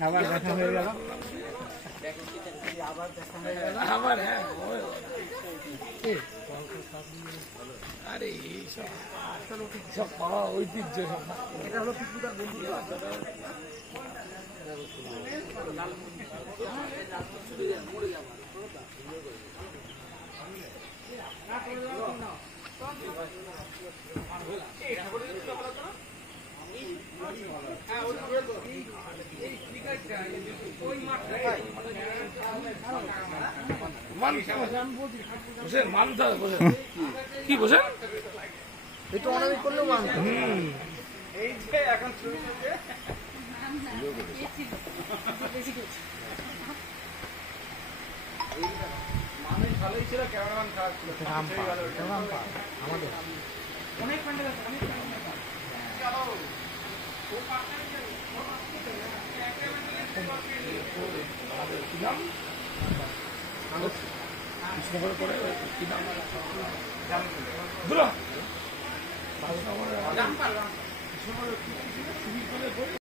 আবার দেখা হয়ে গেল। আবার হ্যাঁ, আরে এইসব সব পাওয়া ঐতিহ্য সব। এটা হলো পিকুদার বন্ধু। কি বসেন একটু অনামি করলেও মানতে। এই যে এখন শুরু করছে মানুষ ভালোই ছিল, ক্যামেরাম্যান খারাপ ছিল। আমাদের অনেক প্যান্ডেল আছে, অনেক প্যান্ডেল আছে। চলো কি নাম